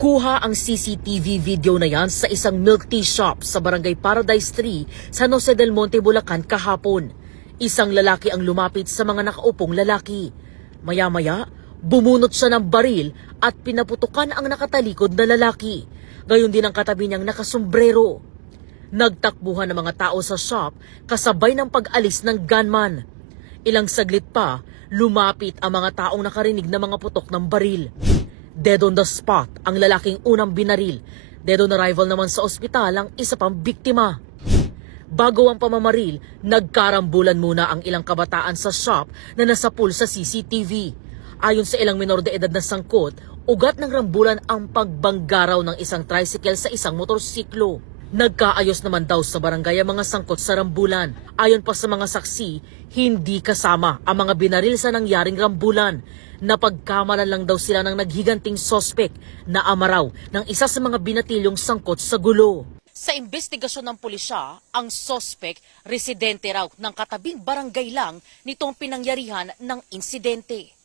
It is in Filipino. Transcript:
Kuha ang CCTV video na yan sa isang milk tea shop sa Barangay Paradise 3 sa San Jose del Monte, Bulacan kahapon. Isang lalaki ang lumapit sa mga nakaupong lalaki. Maya-maya, bumunot siya ng baril at pinaputukan ang nakatalikod na lalaki. Gayon din ang katabi niyang nakasombrero. Nagtakbuhan ng mga tao sa shop kasabay ng pag-alis ng gunman. Ilang saglit pa, lumapit ang mga taong nakarinig ng mga putok ng baril. Dead on the spot ang lalaking unang binaril. Dead on arrival naman sa ospital ang isa pang biktima. Bago ang pamamaril, nagkarambulan muna ang ilang kabataan sa shop na nasapul sa CCTV. Ayon sa ilang minor de edad na sangkot, ugat ng rambulan ang pagbanggaraw ng isang tricycle sa isang motorsiklo. Nagkaayos naman daw sa barangay ang mga sangkot sa rambulan. Ayon pa sa mga saksi, hindi kasama ang mga binaril sa nangyaring rambulan. Napagkamalan lang daw sila ng naghiganting sospek na ama raw ng isa sa mga binatilyong sangkot sa gulo. Sa investigasyon ng pulisya, ang sospek residente raw ng katabing barangay lang nitong pinangyarihan ng insidente.